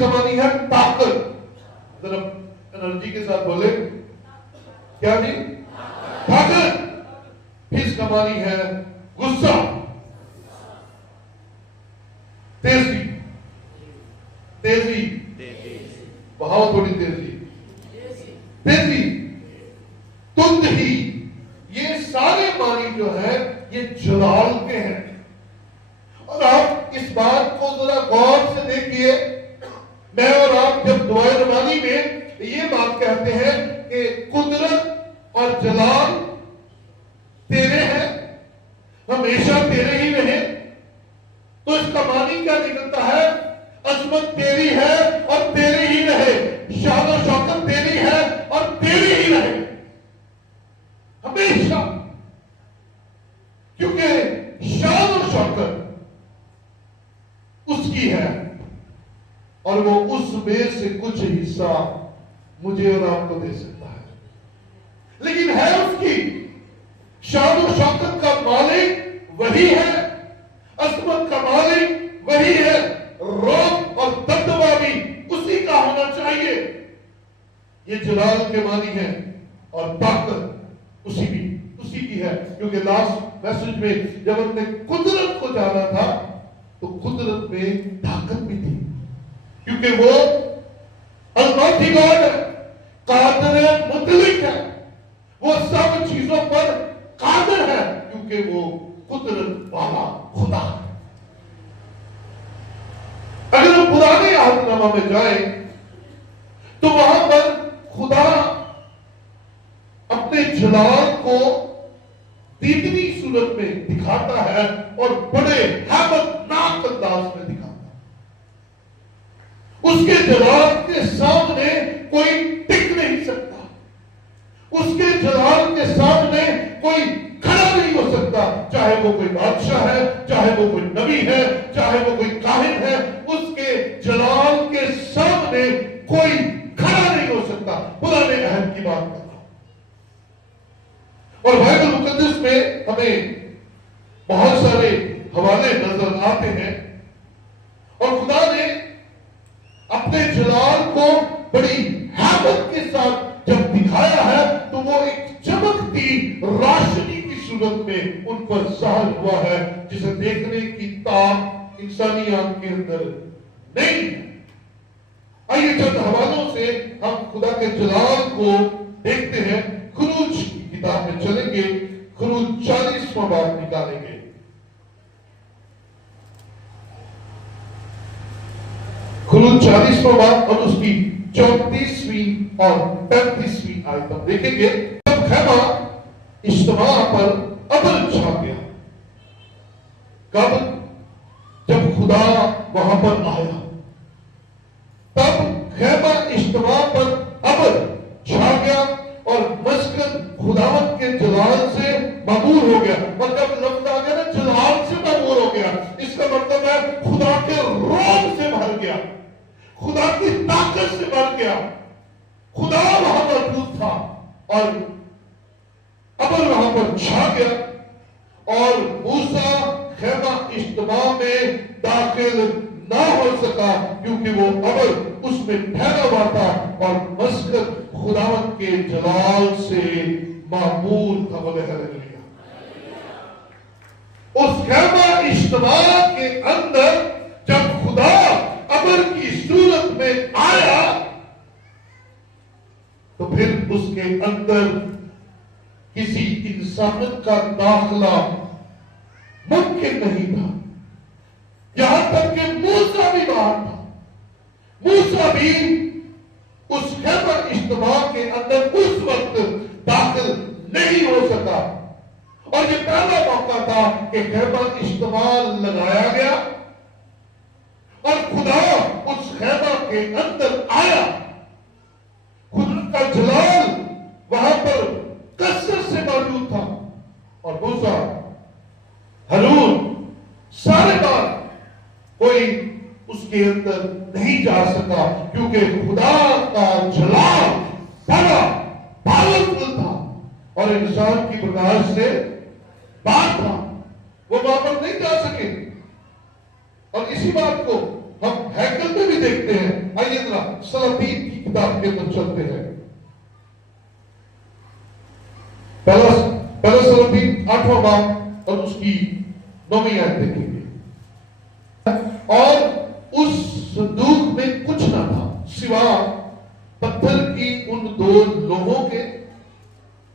کا معنی ہے طاقت. ذرا انرجی کے ساتھ بولے کیا نہیں؟ طاقت. حس کا معنی ہے غصہ، تیزی. تیزی بہاؤ تھوڑی تیزی، تیزی، تندہی. یہ سارے معنی جو ہے یہ جلال کے ہیں. اور آپ اس بات کو ذرا غور سے دیکھیے. میں اور آپ جب دعائے ربانی میں یہ بات کہتے ہیں کہ قدرت اور جلال تیرے ہیں، ہمیشہ تیرے ہی رہے، تو اس کا معنی کیا نکلتا ہے؟ عظمت تیری ہے اور تیری ہی رہے، شان و شوکت تیری ہے اور تیری ہی رہے ہمیشہ. کیونکہ شان و شوکت اس کی ہے اور وہ اس میں سے کچھ حصہ مجھے اور آپ کو دے سکتا ہے. لیکن ہے اس کی. شان و شوکت کا مالک وہی ہے، عظمت کا مالک وہی ہے، روب اور دبدبہ بھی اسی کا ہونا چاہیے. یہ جلال کے معنی ہے اور طاقت اسی کی ہے. کیونکہ لاسٹ میسج میں جب ہم نے قدرت کو جانا تھا تو قدرت میں طاقت بھی تھی، کیونکہ وہ الماٹی گاڈ ہے، قادر مطلق ہے، وہ سب چیزوں پر قادر ہے کیونکہ وہ قدرت والا خدا ہے. اگر ہم پرانے عہد نامہ میں جائیں تو وہاں پر خدا اپنے جلال کو دیدنی صورت میں دکھاتا ہے اور بڑے ہیبتناک انداز میں دکھاتا ہے. اس کے جلال کے سامنے کوئی ٹک نہیں سکتا، اس کے جلال کے سامنے کوئی کھڑا نہیں ہو سکتا، چاہے وہ کوئی بادشاہ ہے، چاہے وہ کوئی نبی ہے، چاہے وہ کوئی کاہن ہے. اس کے جلال کے سامنے کوئی کھڑا نہیں ہو سکتا. پرانے عہد کی بات کرتا ہوں. اور بائبل مقدس میں ہمیں بہت سارے حوالے نظر آتے ہیں اور خدا نے اپنے جلال کو بڑی ہیبت کے ساتھ جب دکھایا ہے تو وہ ایک چمکتی روشنی کی صورت میں ان پر ظاہر ہوا ہے جسے دیکھنے کی طاقت انسانی آنکھ کے اندر نہیں. آئیے چند حوالوں سے ہم خدا کے جلال کو دیکھتے ہیں. خروج کی کتاب میں چلیں گے، خروج 40واں باب نکالیں گے. خروج 40واں باب اور اس کی 34ویں اور 35ویں آیت ہم دیکھیں گے. جب خیمہ اجتماع پر ابر چھا گیا. کب؟ جب خدا وہاں پر آیا تب خیمہ اجتماع پر ابر چھا گیا اور مسکن خداوند کے جلال سے معمور ہو گیا. اور جب لفظ آ گیا نا جلال سے معمور ہو گیا، اس کا مطلب ہے خدا کے روب سے بھر گیا، خدا کی طاقت سے بھر گیا. خدا وہاں موجود تھا اور ابر وہاں پر چھا گیا اور موسیٰ خیمہ اجتماع میں داخل نہ ہو سکا کیونکہ وہ ابر اس میں ٹھہرا ہوا تھا اور مسکن خداوند کے جلال سے معمور تھا. بولے ہلیلویا. اس خیمہ اجتماع کے اندر جب خدا ابر کی صورت میں آیا تو پھر اس کے اندر کسی انسان کا داخلہ ممکن نہیں تھا. یہاں تک کہ موسیٰ بھی باہر تھا. موسیٰ بھی اس خیمہ اجتماع کے اندر اس وقت داخل نہیں ہو سکا. اور یہ پہلا موقع تھا کہ خیمہ اجتماع لگایا گیا اور خدا اس خیمہ کے اندر آیا. خدا کا جلال وہاں پر کثرت سے موجود تھا اور موسیٰ، ہارون، سارے بار کوئی اس کے اندر نہیں جا سکا کیونکہ خدا کا جلال بڑا پاورفل تھا اور انسان کی برداشت سے باہر تھا. وہ وہاں پر نہیں جا سکے. اور اسی بات کو ہم ہیکل میں بھی آگے دیکھتے ہیں. آئیے ذرا سلاطین کی کتاب کے اندر چلتے ہیں. پہلا سلاطین 8واں باب اور اس کی 9ویں آیت دیکھیں گے. اور اس صندوق میں کچھ نہ تھا سوا پتھر کی ان 2 لوہوں کے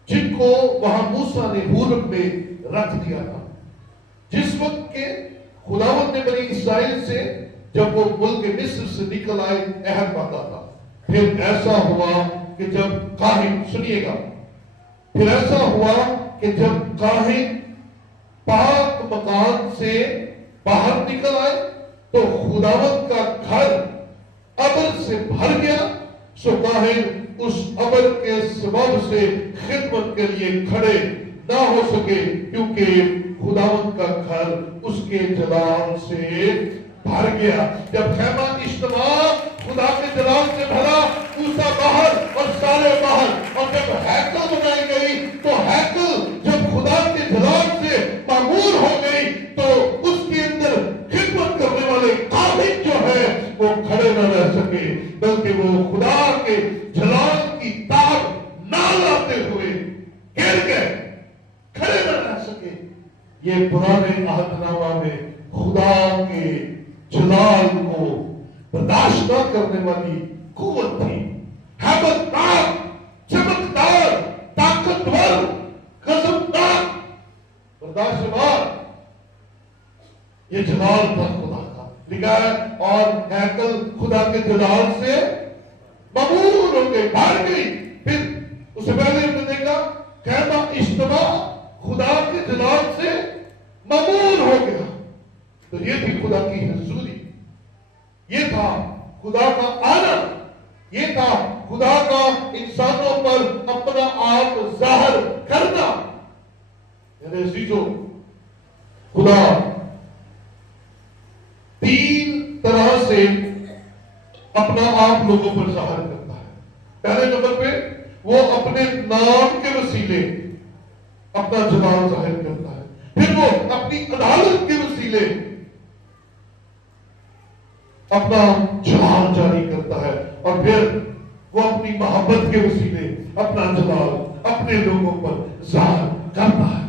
جن کو وہاں موسیٰ نے حورب میں رکھ دیا تھا جس وقت کے خداوند نے بنی اسرائیل سے جب وہ ملک مصر سے نکل آئے عہد باندھا تھا. پھر ایسا ہوا کہ جب کاہن سنیے گا پھر ایسا ہوا کہ جب کاہن پاک مکان سے باہر نکل آئے تو خداوند کا گھر ابر سے بھر گیا. سو کاہن اس ابر کے سبب سے خدمت کے لیے کھڑے نہ ہو سکے کیونکہ خداوند کا گھر اس کے جلال سے بھر گیا. جب خیمہ اجتماع خدا کے جلال سے بھرا موسیٰ باہر اور سارے باہر. اور جب ہیکل بنائی گئی تو ہیکل جب خدا کے جلال سے معمور ہو گئی تو اس کے اندر خدمت کرنے والے قابل جو ہے وہ کھڑے نہ رہ سکے بلکہ وہ خدا کے جلال کی تاب نہ لاتے ہوئے گر گئے کھڑے نہ رہ سکے. یہ پرانے عہد نامہ میں خدا کے جلال کو برداشت نہ کرنے والی قوت تھی. ہیبتناک چمکدار طاقتور غضبناک برداشت بار یہ جلال تھا خدا کا. لکھا ہے اور ہیکل خدا کے جلال سے معمور ہو گئی بھر گئی. پھر اس سے پہلے ہم نے دیکھا خیمہ اجتماع خدا کے جلال سے معمور ہو گیا. تو یہ تھی خدا کی حضوری. یہ تھا خدا کا آنا. یہ تھا خدا کا انسانوں پر اپنا آپ ظاہر کرنا. میرے عزیزو خدا 3 طرح سے اپنا آپ لوگوں پر ظاہر کرتا ہے. پہلے نمبر پہ وہ اپنے نام کے وسیلے اپنا جلال ظاہر کرتا ہے. پھر وہ اپنی عدالت کے وسیلے اپنا جلال جاری کرتا ہے. اور پھر وہ اپنی محبت کے وسیلے اپنا جلال اپنے لوگوں پر ظاہر کرتا ہے.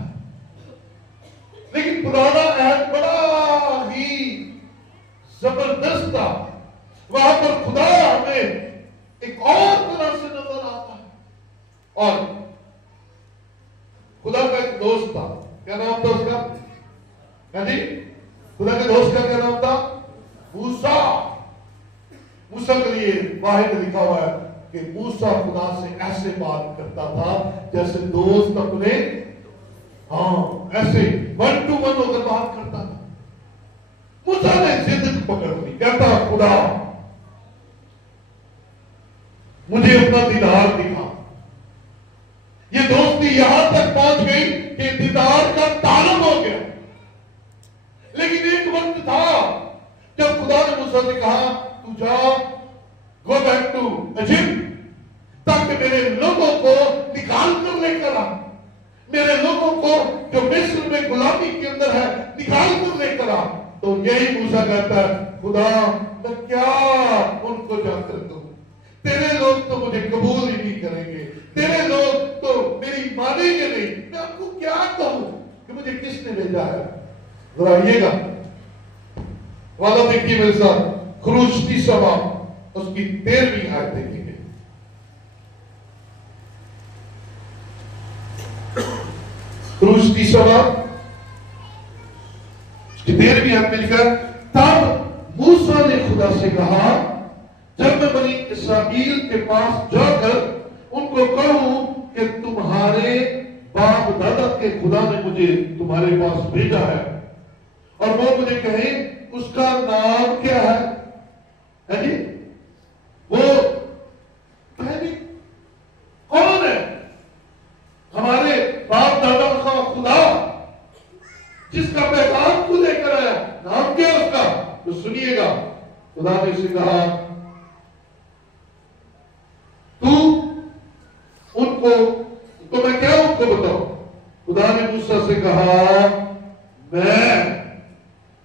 لیکن پرانا عہد بڑا ہی زبردست تھا. وہاں پر خدا ہمیں ایک اور طرح سے نظر آتا ہے. اور خدا کا ایک دوست تھا. کیا نام تھا اس کا؟ جی خدا کے دوست کا کیا نام تھا؟ موسیٰ. موسیٰ کے لیے واحد لکھا ہوا ہے کہ موسیٰ خدا سے ایسے بات کرتا تھا جیسے دوست اپنے ایسے 1 to 1 ہو کر بات کرتا تھا. موسیٰ نے ضد پکڑ لی. کہتا خدا مجھے اپنا دیدار دکھا. یہ دوستی یہاں تک پہنچ گئی کہ دیدار کا تعلق ہو گیا. لیکن ایک وقت تھا جب خدا نے موسیٰ سے کہا تو جا گو بیک ٹو ایجپٹ تاکہ میرے لوگوں کو نکال کر لے کر آ. میرے لوگوں کو جو مصر میں غلامی کے اندر ہے نکال کر لے کر آ. تو یہی موسیٰ کہتا ہے خدا میں کیا ان کو جا کر دوں. تیرے لوگ تو مجھے قبول ہی نہیں کریں گے. تیرے لوگ تو میری مانیں گے نہیں. میں آپ کو کیا کہوں کہ مجھے کس نے بھیجا ہے. ذرا آئیے گا والا دیکھیے میرے ساتھ خروج 30 باب اس کی 13ویں آیت دیکھیں گے. خروج 30 باب اس کی 13ویں آیت میں لکھا ہے تب موسیٰ نے خدا سے کہا جب میں بنی اسرائیل کے پاس جا کر ان کو کہوں کہ تمہارے باپ دادا کے خدا نے مجھے تمہارے پاس بھیجا ہے اور وہ مجھے کہیں اس کا نام کیا ہے جی وہ کون ہے ہمارے باپ دادا کا خدا جس کا پیغام کو لے کر آیا نام کیا اس کا. تو سنیے گا خدا نے اسے کہا تو میں کیا ان کو بتاؤں. خدا نے موسیٰ سے کہا میں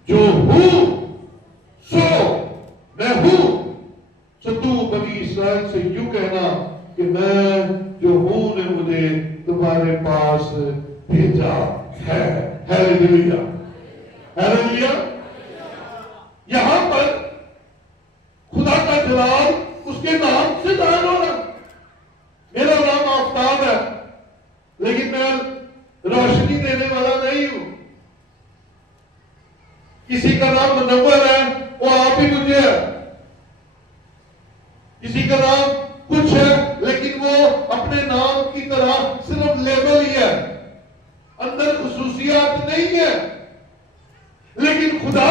جو ہوں سو میں ہوں. بنی اسرائیل سے یوں کہنا کہ میں جو ہوں نے مجھے تمہارے پاس بھیجا ہے. Hallelujah hallelujah. یہاں پر خدا کا جلال اس کے نام سے ظاہر ہو رہا. میرا نام آفتاب ہے لیکن میں روشنی دینے والا نہیں ہوں. کسی کا نام منور ہے وہ آپ ہی مجھے ہے. کسی کا نام کچھ ہے لیکن وہ اپنے نام کی طرح صرف لیبل ہی ہے, اندر خصوصیات نہیں ہے. لیکن خدا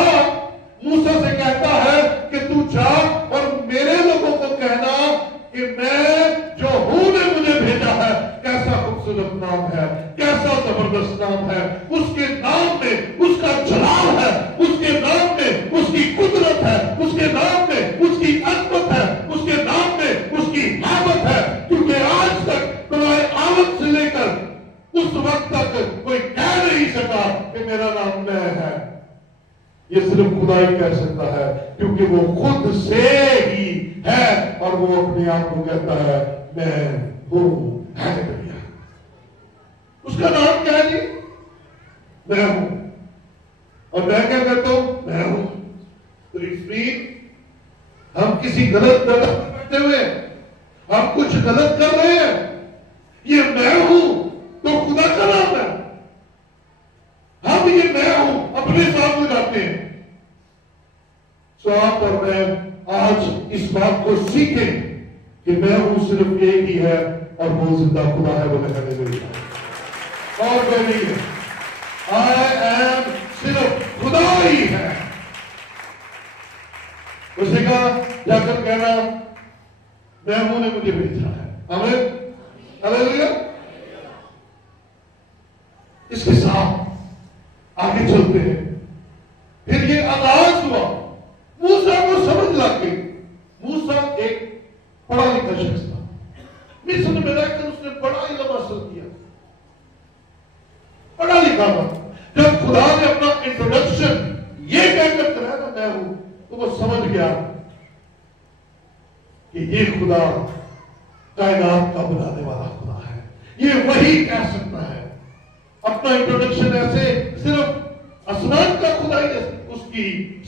موسیٰ سے کہتا ہے کہ تو جا اور میرے لوگوں کو کہنا کہ میں جو ہوں نے مجھے بھیجا ہے. کیسا خوبصورت نام ہے, کیسا زبردست نام ہے. اس کے نام میں اس کا جلال ہے, اس کے نام میں اس کی قدرت ہے, اس کے نام میں اس کی عظمت ہے, اس کے نام میں اس کی حکمت ہے. کیونکہ آج تک برائے آمد سے لے کر اس وقت تک کوئی کہہ نہیں سکا کہ میرا نام میں ہے. یہ صرف خدا ہی کہہ سکتا ہے کیونکہ وہ خود سے ہی ہے اور وہ اپنے آپ کو کہتا ہے میں ہوں. اس کا نام کیا ہے جی؟ میں ہوں. اور میں کیا کرتا ہوں؟ میں ہوں. تو اس لیے ہم کسی غلط جگہ پر بیٹھے ہوئے, ہم کچھ غلط کر رہے ہیں. یہ میں ہوں تو خدا کا نام ہے. ہم یہ میں ہوں اپنے سامنے لاتے ہیں. سو آپ اور میں آج اس بات کو سیکھیں کہ میں ہوں صرف ایک ہی ہے اور وہ زندہ خدا ہے. وہ کہنے لگے اور کوئی نہیں ہے. I am صرف خدا ہی ہے. اسے کہا جا کر کہنا میں ہوں نے مجھے بھیجا ہے. آمین ہلیلویا. اس کے ساتھ آگے چلتے ہیں. پھر یہ آغاز ہوا. موسیٰ کو سمجھ لگ گئی. موسیٰ ایک پڑھا لکھا شخص تھا. مصر میں رہ کر اس نے بڑا علم حاصل کیا, پڑھا لکھا تھا. جب خدا نے اپنا انٹروڈکشن یہ کہہ کر کرایا نا میں ہوں, تو وہ سمجھ گیا کہ یہ خدا کائنات کا بنانے والا خدا ہے. یہ وہی کہہ سکتا ہے. اپنا انٹروڈکشن ایسے صرف آسمان کا خدا ہی ہے. اس کی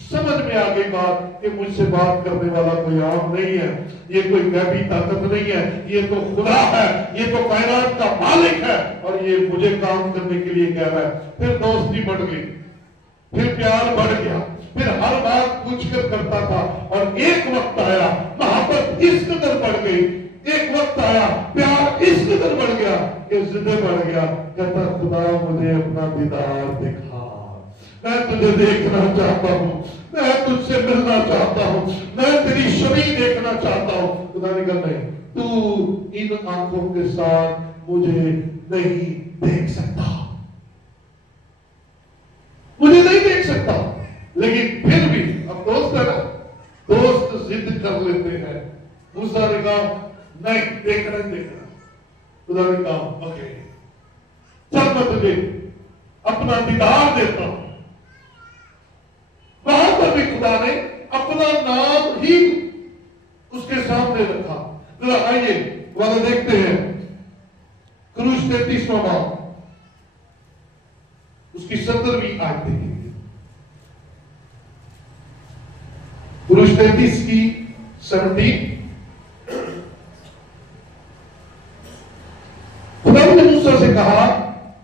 سمجھ میں آ گئی بات کہ مجھ سے بات کرنے والا کوئی عام نہیں ہے, یہ کوئی غیبی طاقت نہیں ہے, یہ تو خدا ہے, یہ تو کائنات کا مالک ہے اور یہ مجھے کام کرنے کے لیے کہہ رہا ہے. پھر دوستی بڑھ گئی, پھر پیار بڑھ گیا, پھر ہر بات پوچھ کر کرتا تھا. اور ایک وقت آیا محبت اس قدر بڑھ گئی, ایک وقت آیا پیار اس قدر بڑھ گیا کہ زندہ بڑھ گیا. کہتا خدا مجھے اپنا دیدار دکھا, میں تجھے دیکھنا چاہتا ہوں, میں تجھ سے ملنا چاہتا ہوں, میں تیری شبیہ دیکھنا چاہتا ہوں. خدا نے کہا نہیں, تو ان آنکھوں کے ساتھ مجھے نہیں دیکھ سکتا, مجھے نہیں دیکھ سکتا. لیکن پھر بھی اب دوست ہے نا, دوست ضد کر لیتے ہیں. موسیٰ نے کہا نہیں دیکھنا ہی دیکھنا. خدا نے کہا اوکے چل میں تجھے اپنا دیدار دیتا ہوں. وہاں پر بھی خدا نے اپنا نام ہی اس کے سامنے رکھا. ذرا آئیے والا دیکھتے ہیں خروج 33واں باب اس کی 17ویں آیت دیکھیں گے. خروج 33 کی 17. خدا نے موسیٰ سے کہا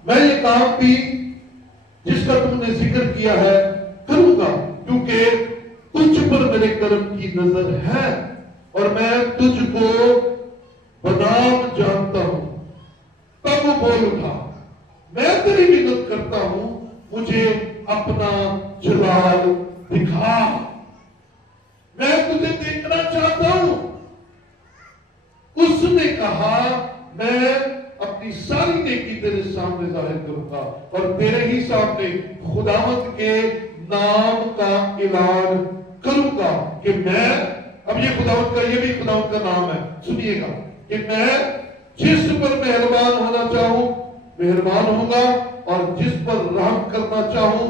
میں یہ کام بھی جس کا تم نے ذکر کیا ہے کروں گا, کیونکہ تجھ پر میرے کرم کی نظر ہے اور میں تجھ کو بدام جانتا ہوں. تب وہ بول اٹھا میں تیری منت کرتا ہوں مجھے اپنا جلال دکھا, میں تجھے دیکھنا چاہتا ہوں. اس نے کہا میں اپنی ساری نیکی تیرے سامنے ظاہر کروں گا اور تیرے ہی سامنے خداوند کے نام کا اعلان کروں گا کہ میں, اب یہ خداوند کا, یہ بھی خداوند کا نام ہے, سنیے گا, کہ میں جس پر مہربان ہونا چاہوں مہربان ہوں گا اور جس پر رحم کرنا چاہوں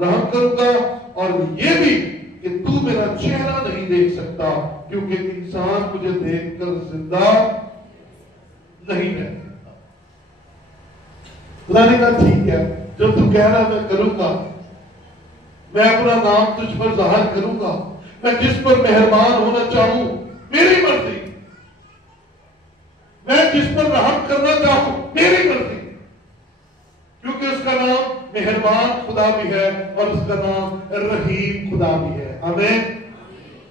رحم کروں گا. اور یہ بھی کہ تو میرا چہرہ نہیں دیکھ سکتا کیونکہ انسان مجھے دیکھ کر زندہ نہیں رہ سکتا۔ خدا نے کہا ٹھیک ہے، جو تو کہہ رہا میں کروں گا، میں اپنا نام تجھ پر ظاہر کروں گا، میں جس پر مہربان ہونا چاہوں میری مرضی، میں جس پر رحم کرنا چاہوں میری مرضی، کیونکہ اس کا نام مہربان خدا بھی ہے اور اس کا نام رحیم خدا بھی ہے۔ آمین۔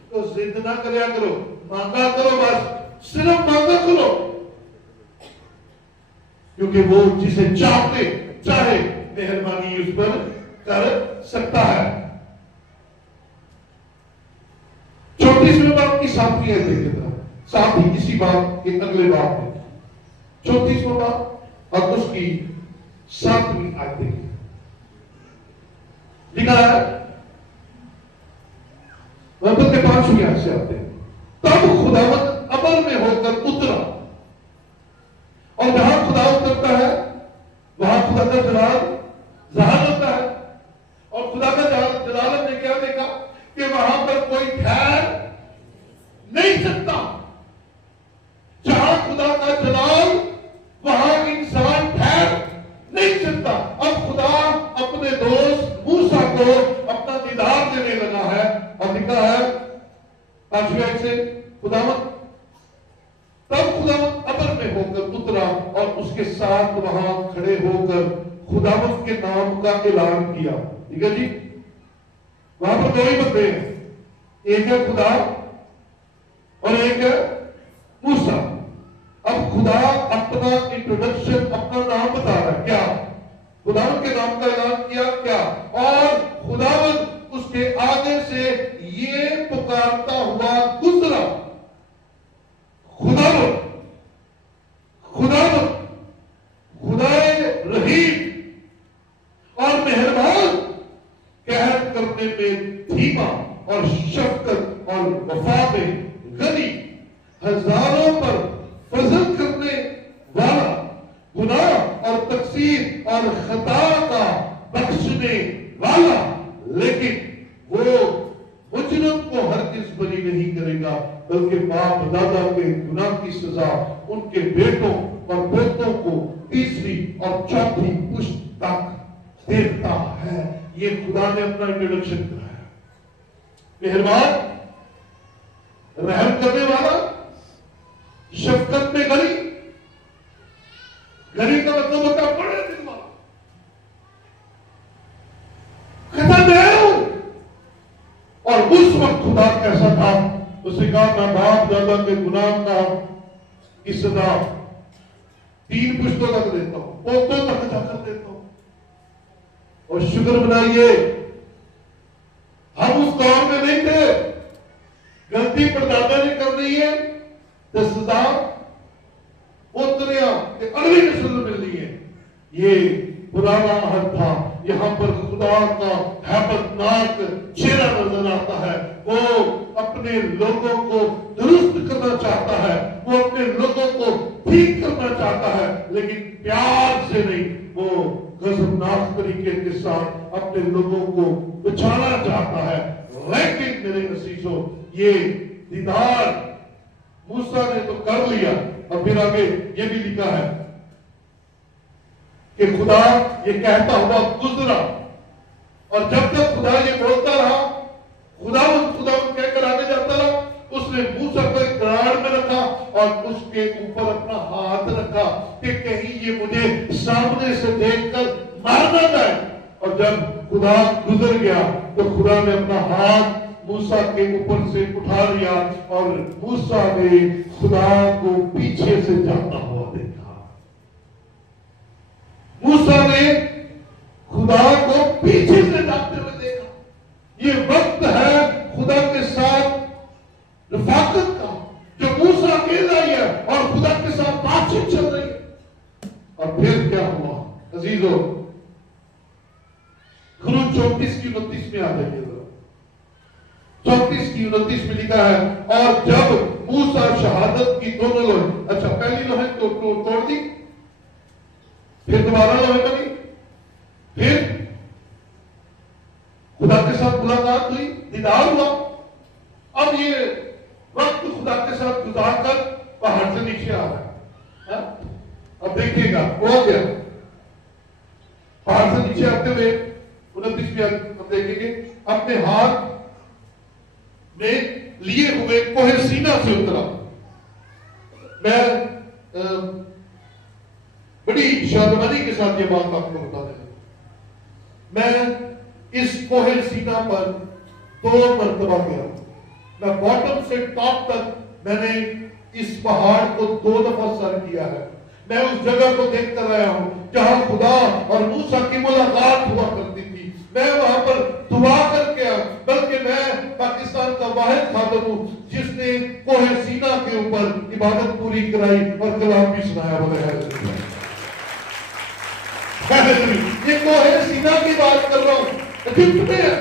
تو ضد نہ کریا کرو، مانگا کرو، بس صرف مانگا کرو، کیونکہ وہ جسے چاہے مہربانی اس پر کر سکتا ہے۔ 34ویں باب کی 7ویں آیت دیکھیں ذرا، ساتھ ہی اسی باب کے اگلے باب میں 34واں باب اور اس کی 7ویں آیت دیکھیں، لکھا ہے نمبر کے 5ویں آیت سے آتے ہیں، تب خداوند ابر میں ہو کر اترا، اور جہاں خدا اترتا ہے وہاں خدا کا جلال ظاہر ہوتا ہے، اور خدا کا جلال ہم نے کیا دیکھا کہ وہاں پر کوئی ٹھہر نہیں سکتا۔ جہاں خدا کا جلال وہاں انسان ٹھہر نہیں سکتا۔ اب خدا اپنے دوست موسیٰ کو اپنا دیدار دینے لگا ہے، اور لکھا ہے 5ویں آیت سے، تب خداوند ابر میں ہو کر اترا اور اس کے ساتھ وہاں کھڑے ہو کر خداوند کے نام کا اعلان کیا۔ ٹھیک ہے جی، وہاں پر دو ہی بندے ہیں، ایک ہے خدا اور ایک ہے موسیٰ۔ اب خدا اپنا انٹروڈکشن، اپنا نام بتا رہا ہے، کیا خداوند کے نام کا اعلان کیا کیا، اور خداوند اس کے آگے سے یہ پکارتا ہوا گزرا، خداوند خدائے رحیم اور مہربان، قہر کرنے میں دھیما اور شفقت اور وفا میں غنی، ہزاروں پر فضل کرنے والا، گناہ اور تقصیر اور خطا کا بخشنے والا، لیکن وہ مجرم کو ہرگز بری نہیں کرے گا، بلکہ باپ دادا کے گناہ کی سزا ان کے بیٹوں اور بیٹوں کو تیسری اور چوتھی پشت تک دیتا ہے۔ یہ خدا نے اپنا انٹروڈکشن کرایا، مہربان، رحم کرنے والا، شفقت میں غنی کا مطلب ہوتا ہے بڑے دل والا، خطا دے، اور اس وقت خدا کیسا تھا، اس نے کہا میں باپ دادا کے گناہ کا کی سزا 3 پشتوں تک دیتا ہوں، پوتوں تک جا کر دیتا ہوں، اور شکر بنائیے ہم اس دور میں نہیں تھے، غلطی پردادا نے کر رہی ہے تو سزا پوتریاں کہ اگلی نسل میں ملنی ہے۔ یہ پرانا عہد تھا، یہاں پر خدا کا ہیبت ناک چہرہ نظر آتا ہے، وہ اپنے لوگوں کو درست کرنا چاہتا ہے، وہ اپنے لوگوں کو ٹھیک کرنا چاہتا ہے، لیکن پیار سے نہیں، وہ غضبناک طریقے کے ساتھ اپنے لوگوں کو بچانا چاہتا ہے۔ لیکن میرے عزیزو، یہ دیدار موسیٰ نے تو کر لیا، اور پھر آگے یہ بھی لکھا ہے کہ خدا یہ کہتا ہوا گزرا، اور جب تک خدا یہ بولتا رہا، خداوند کہہ کر آگے جاتا رہا، اس نے موسیٰ کو ایک کراڑ میں رکھا اور اس کے اوپر اپنا ہاتھ رکھا کہ کہیں یہ مجھے سامنے سے دیکھ کر مار نہ جائے، اور جب خدا گزر گیا تو خدا نے اپنا ہاتھ موسیٰ کے اوپر سے اٹھا لیا، اور موسیٰ نے خدا کو پیچھے سے جاتا ہوا دیکھا۔ موسیٰ نے خدا کو پیچھے سے جاتے ہوئے دیکھا۔ یہ وقت ہے خدا کے ساتھ رفاقت کا، جو موسیٰ اکیلا ہی ہے اور خدا کے ساتھ بات چیت چل رہی ہے۔ اور پھر کیا ہوا عزیزو؟ خروج 34 کی 29 میں آ جائیے ذرا، 34 کی 29 میں لکھا ہے، اور جب موسیٰ شہادت کی دونوں لوہے، اچھا پہلی لوہے تو توڑ دی، پھر دوبارہ لوہے بنی، پھر خدا کے ساتھ ملاقات ہوئی، دیدار ہوا. اب یہ وقت خدا کے ساتھ گزار کر پہاڑ سے نیچے آ رہا ہے. اب دیکھیے گا ہو گیا پہاڑ سے نیچے آتے ہوئے 29 ہم دیکھیں گے اپنے ہاتھ میں لیے ہوئے کوہ سینا سے اترا. میں بڑی شادمانی کے ساتھ یہ بات آپ کو بتا دیں. میں اس کوہ سینا پر 2 مرتبہ گیا. میں باٹم سے ٹاپ تک میں نے اس پہاڑ کو 2 دفعہ سر کیا ہے. میں اس جگہ کو دیکھ کر آیا ہوں جہاں خدا اور موسیٰ کی ملاقات ہوا کرتی تھی. میں وہاں پر دعا کر کے آیا، بلکہ میں پاکستان کا واحد خادم ہوں جس نے کوہ سینا کے اوپر عبادت پوری کرائی اور کلام بھی سنایا. یہ کوہ سینا کی بات کر رہا ہوں، ایجپٹ میں ہے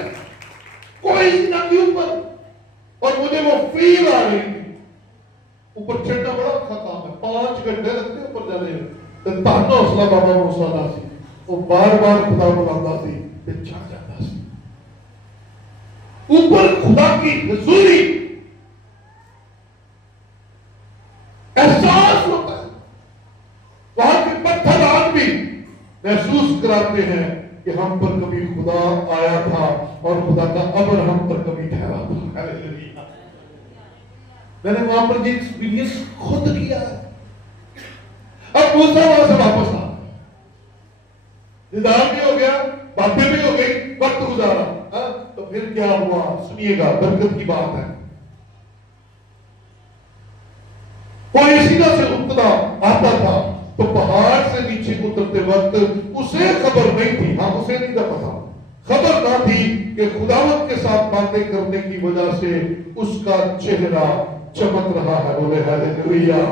کوہ سینا کے اوپر، اور مجھے وہ فیل آ رہی تھی. اوپر چڑھنا بڑا اچھا کام ہے، 5 گھنٹے لگتے اوپر جانے میں. تانا حوصلہ بابا موسیٰ دا سی، وہ بار بار خدا بلاتا سی تے چڑھ جاتا سی. اوپر خدا کی حضوری احساس ہوتا ہے. وہاں کے پتھرات بھی محسوس کراتے ہیں کہ ہم پر کبھی خدا آیا تھا اور خدا کا ابر ہم پر کبھی ٹھہرا تھا. میں نے وہاں پر یہ ایکسپیرینس خود کیا ہے. اب موسیٰ وہاں سے واپس آ دیدار بھی ہو گیا، باتیں بھی ہو گئی، وقت گزارا. تو پھر کیا ہوا سنیے گا، برکت کی بات ہے. کوئی سینا سے اترا آتا تھا تو پہاڑ سے نیچے اترتے وقت اسے خبر نہیں تھی، ہاں اسے نہیں تھا پتا، خبر نہ تھی کہ خداوند کے ساتھ باتیں کرنے کی وجہ سے اس کا چہرہ چمک رہا ہے. بولے ہاللیلویا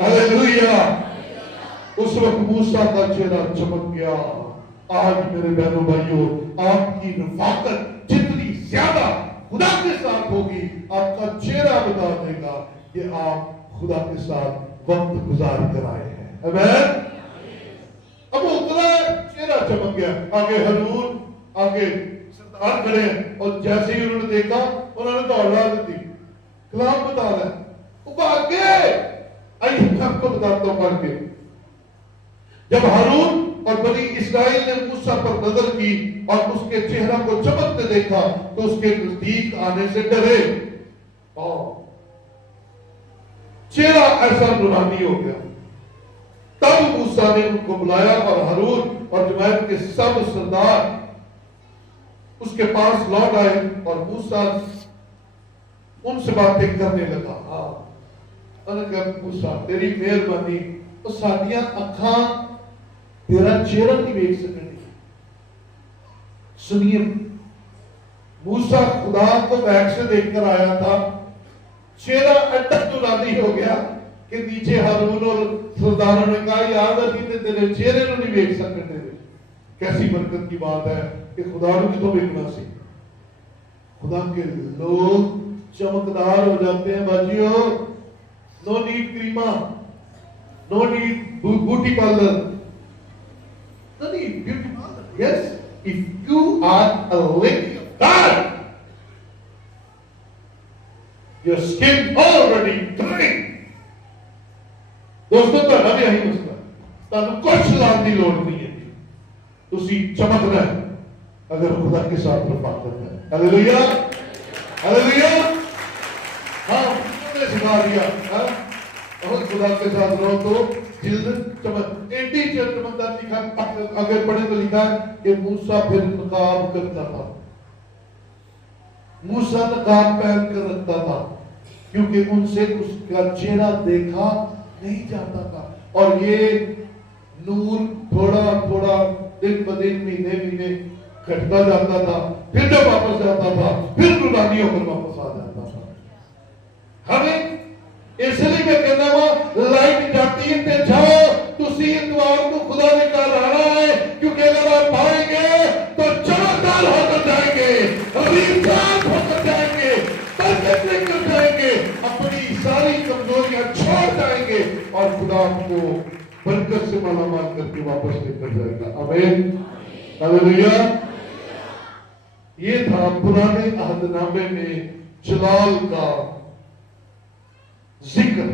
ہاللیلویا. اس وقت موسیٰ کا چہرہ چمک گیا. آج میرے بہنوں بھائیوں، آپ کی رفاقت جتنی زیادہ خدا کے ساتھ ہوگی، آپ کا چہرہ بتا دے گا کہ آپ خدا کے ساتھ وقت گزار کر آئے ہیں. آمین. اب وہ اترا ہے، چہرہ چمک گیا. آگے ہارون، آگے سردار کھڑے ہیں، اور جیسے ہی انہوں نے دیکھا انہوں نے دوڑ لا دی. کلام بتا رہا ہے وہ بھاگ گئے. آئیے میں آپ کو بتاتا ہوں پڑھ کے. جب ہارون اور بنی اسرائیل نے موسیٰ پر نظر کی اور اس کے چہرہ کو چمکتے دیکھا تو اس کے نزدیک آنے سے ڈرے. چہرہ ایسا نورانی ہو گیا. تب موسیٰ نے ان کو بلایا اور ہارون اور جماعت کے سب سردار اس کے پاس لوٹ آئے اور موسیٰ ان سے باتیں کرنے لگا. انہوں نے کہا موسیٰ تیری مہربانی، وہ سادیاں اکھاں تیرا چہرہ نہیں دیکھ سکتے. سنیے، موسیٰ خدا کو بیک سے دیکھ کر آیا تھا، چہرہ اٹک نورانی ہو گیا کہ نیچے ہارون اور سرداروں نے کہا یاد ہے تیرے چہرے کو نہیں دیکھ سکتے. کیسی برکت کی بات ہے کہ خدا نے تو دیکھنا سی. خدا کے لوگ چمکدار ہو جاتے ہیں باجیو. نو نیڈ کریما، نو نیڈ بوٹی parlour, no need beauty parlor. Yes, if you are a lady of God, your skin already glowing. دوستوں تو نہ بھی یہی مسئلہ، تانوں کچھ لانے کی لوڑ نہیں ہے، تسی چمک رہے ہیں اگر خدا کے ساتھ رفاقت ہے. ہاللیلویا ہاللیلویا. ہاں نے سکھا دیا اور خدا کے ساتھ رہو تو جلد چمک. ایڈی چمکدار لکھا اگر پڑھے تو لکھا ہے کہ موسیٰ پھر نقاب کرتا تھا. موسیٰ نقاب پہن کر رکھتا تھا کیونکہ ان سے اس کا چہرہ دیکھا نہیں جاتا تھا. اور یہ نور تھوڑا تھوڑا دن بدن مہینے مہینے گھٹتا جاتا تھا، پھر جب واپس جاتا تھا پھر نورانی ہو کر واپس آ جاتا تھا. ہمیں اس لیے میں کہنا ہوا لائٹ جاتی ہے تے جاؤ. تسی اتوار کو خدا نے کہا رہا ہے کیونکہ اگر آپ آئیں گے تو چمکدار ہو کر جائیں گے، ابھیشات ہو کر جائیں گے، برکت لے کر جائیں گے، اپنی ساری کمزوریاں چھوڑ جائیں گے اور خدا آپ کو برکت سے مالا مال کر کے واپس لے کر جائے گا. آمین ہاللیلویا. یہ تھا پرانے عہد نامے میں جلال کا ذکر.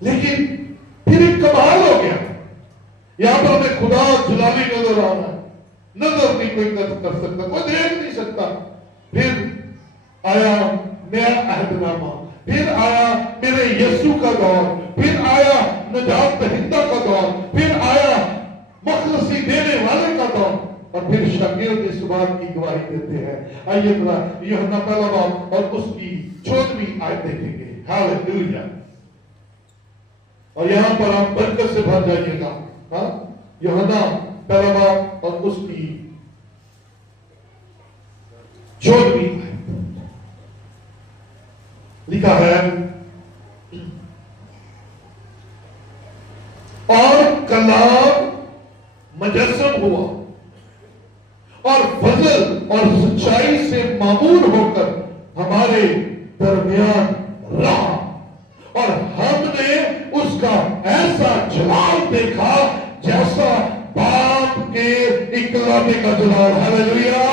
لیکن پھر ایک کمال ہو گیا. یہاں پر ہمیں خدا جلالی نظر آ رہا ہے. نظر نہیں کوئی کر سکتا, کوئی دیکھ نہیں سکتا. پھر آیا نیا عہد نامہ, پھر آیا میرے یسوع کا دور, پھر آیا نجات دہندہ کا دور, پھر آیا مخلصی دینے والے کا دور, اور پھر شاگرد اس بات کی گواہی دیتے ہیں. آئیے ذرا یوحنا پہلا باب اور اس کی 14ویں آیت دیکھیں گے. ہاللیلویا. اور یہاں پر آپ برکت سے بھر جائیے گا. ہاں, یوحنا پہلا باب اور اس کی 14ویں آیت لکھا ہے, اور کلام مجسم ہوا اور فضل اور سچائی سے معمور ہو کر ہمارے درمیان رہا, اور ہم نے اس کا ایسا جلال دیکھا جیسا باپ کے اکلوتے کا جلال. ہاللیلویا.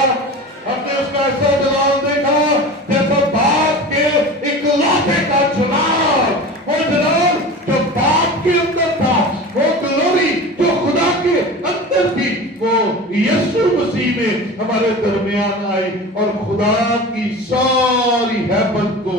ہم نے اس کا ایسا جلال دیکھا جیسا باپ کے اکلوتے کا جلال. وہ جلال جو باپ کے اندر تھا, وہ گلوری جو خدا کے اندر تھی, وہ یسوع مسیح میں ہمارے درمیان آئی, اور خدا کی ساری ہیبت کو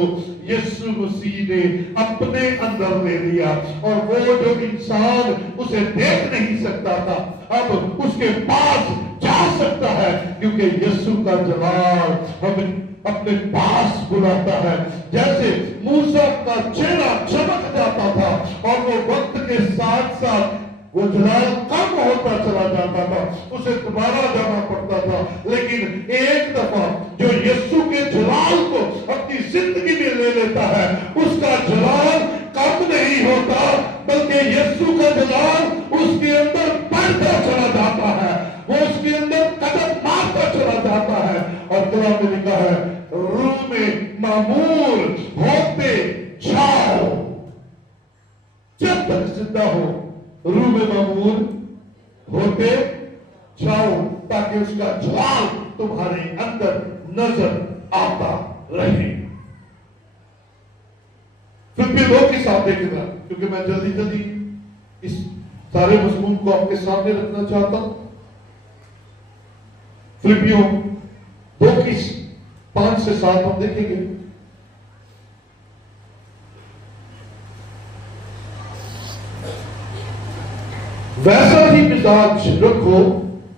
یسوع مسیح نے اپنے اندر لے لیا. اور وہ جو انسان اسے دیکھ نہیں سکتا تھا, اب اس کے پاس جا سکتا ہے, کیونکہ یسوع کا جلال ہمیں اپنے پاس بلاتا ہے. جیسے موسیٰ کا چہرہ چمک جاتا تھا اور وہ وقت کے ساتھ ساتھ وہ جلال کم ہوتا چلا جاتا تھا, اسے دوبارہ جانا پڑتا تھا, لیکن ایک دفعہ جو یسوع کے جلال کو اپنی زندگی میں لے لیتا ہے, اس کا جلال کم نہیں ہوتا, بلکہ یسوع کا جلال اس کے اندر بڑھتا چلا جاتا ہے, وہ اس کے اندر قدم مارتا چلا جاتا ہے. اور کلام میں لکھا ہے, روح میں معمور ہوتے جاؤ جب تک زندہ ہو, روح میں معمور ہوتے جاؤ تاکہ اس کا جلال تمہارے اندر نظر آتا رہے. پھر بھی لوگ کے ساتھ دیکھیں گا, کیونکہ میں جلدی جلدی اس سارے مضمون کو آپ کے سامنے رکھنا چاہتا ہوں. فلپیوں 2:5 سے 7 ہم دیکھیں گے. ویسا ہی مزاج رکھو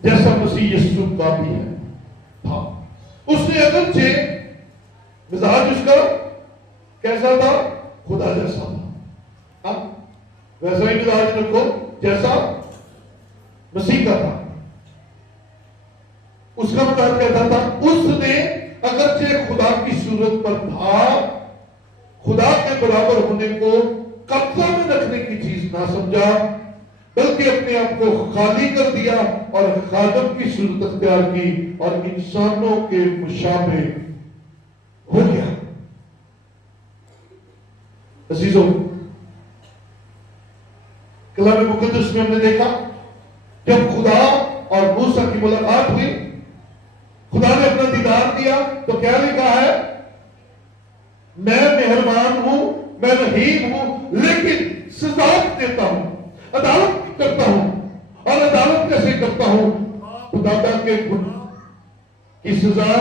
جیسا مسیح یسوع کا بھی ہے. ہاں, اس نے اگرچہ مزاج اس کا کیسا تھا, خدا جیسا تھا, ویسا ہی مزاج رکھو جیسا مسیح کا تھا. اس کا مطلب کہتا تھا, اس نے اگرچہ خدا کی صورت پر تھا, خدا کے برابر ہونے کو قبضہ میں رکھنے کی چیز نہ سمجھا, بلکہ اپنے آپ کو خالی کر دیا اور خادم کی صورت اختیار کی اور انسانوں کے مشابہ ہو گیا. عزیزوں, کلام مقدس میں ہم نے دیکھا جب خدا اور موسیٰ کی ملاقات ہوئی, خدا نے اپنا دیدار دیا تو کیا لکھا ہے, میں مہربان ہوں, میں رحیم ہوں, لیکن سزا دیتا ہوں, عدالت کرتا ہوں. اور عدالت کیسے کرتا ہوں, خدا کے گناہ کی سزا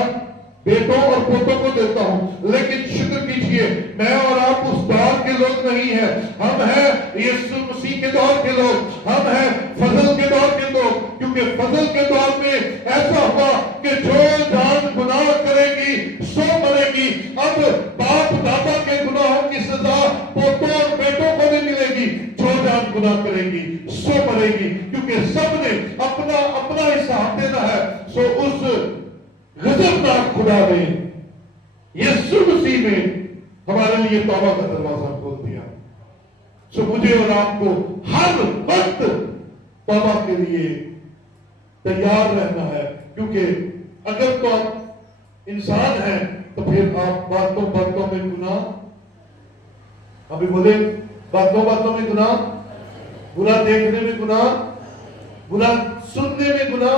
بیٹوں اور پوتوں کو دیتا ہوں. لیکن شکر کیجئے میں اور آپ اس دور کے لوگ نہیں ہیں, ہم ہیں یسوع مسیح کے دور کے لوگ, ہم ہیں فضل کے دور کے لوگ. کیونکہ فضل کے دور میں ایسا ہوا کہ جو جان گناہ کرے گی سو مرے گی. اب باپ دادا کے گناہوں کی سزا پوتوں اور بیٹوں کو بھی ملے گی, جو جان گناہ کرے گی سو مرے گی, کیونکہ سب نے اپنا اپنا حساب دینا ہے. سو اس غضبناک خدا نے یسوع مسیح میں ہمارے لیے توبہ کا دروازہ کھول دیا. سو مجھے اور آپ کو ہر وقت توبہ کے لیے تیار رہنا ہے, کیونکہ اگر تو آپ انسان ہیں تو پھر آپ باتوں باتوں میں گناہ, ابھی بولے باتوں باتوں میں گناہ, برا دیکھنے میں گناہ, برا سننے میں گناہ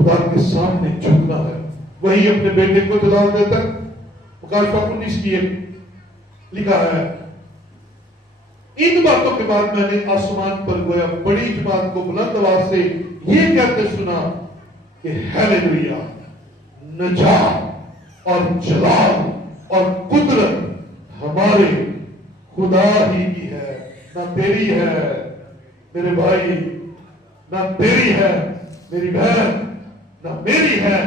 خدا کے سامنے جھکنا ہے، وہی اپنے بیٹے کو جلال دیتا ہے۔ مکاشفہ 19 کی ایک لکھا ہے، ان باتوں کے بعد میں نے آسمان پر گویا بڑی جماعت کو بلند آواز سے یہ کہتے سنا کہ ہیلیلویا، نجات اور جلال اور قدرت ہمارے خدا ہی کی ہے، نہ تیری ہے میرے بھائی، نہ تیری ہے میری بہن، نہ میری ہے،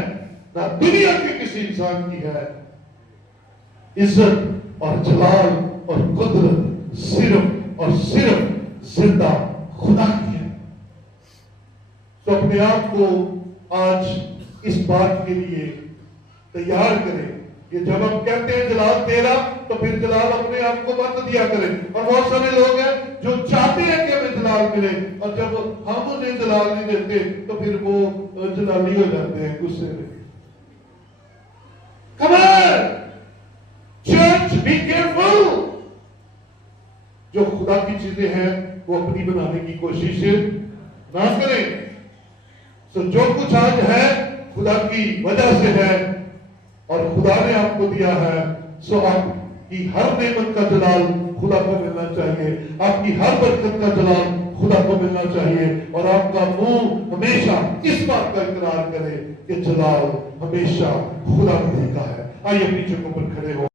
نہ دنیا کے کسی انسان کی ہے۔ عزت اور جلال اور قدرت صرف اور صرف زندہ خدا کی ہے۔ تو اپنے آپ کو آج اس بات کے لیے تیار کریں کہ جب ہم کہتے ہیں جلال تیرا، تو پھر جلال اپنے آپ کو مت دیا کریں۔ اور بہت سارے لوگ ہیں جو چاہتے ہیں کہ ہمیں جلال ملے، اور جب ہم انہیں جلال نہیں دیتے تو پھر وہ جلالی ہو جاتے ہیں غصے میں۔ Come on! Church, be careful! جو خدا کی چیزیں ہیں وہ اپنی بنانے کی کوشش نہ کریں۔ جو کچھ آج ہے خدا کی وجہ سے ہے، اور خدا نے آپ کو دیا ہے، سو آپ کی ہر نعمت کا جلال خدا کو ملنا چاہیے، آپ کی ہر برکت کا جلال خدا کو ملنا چاہیے، اور آپ کا منہ ہمیشہ اس بات کا اقرار کرے کہ جلال ہمیشہ خدا کا ہے۔ آئیے اپنی جگہوں پر کھڑے ہو۔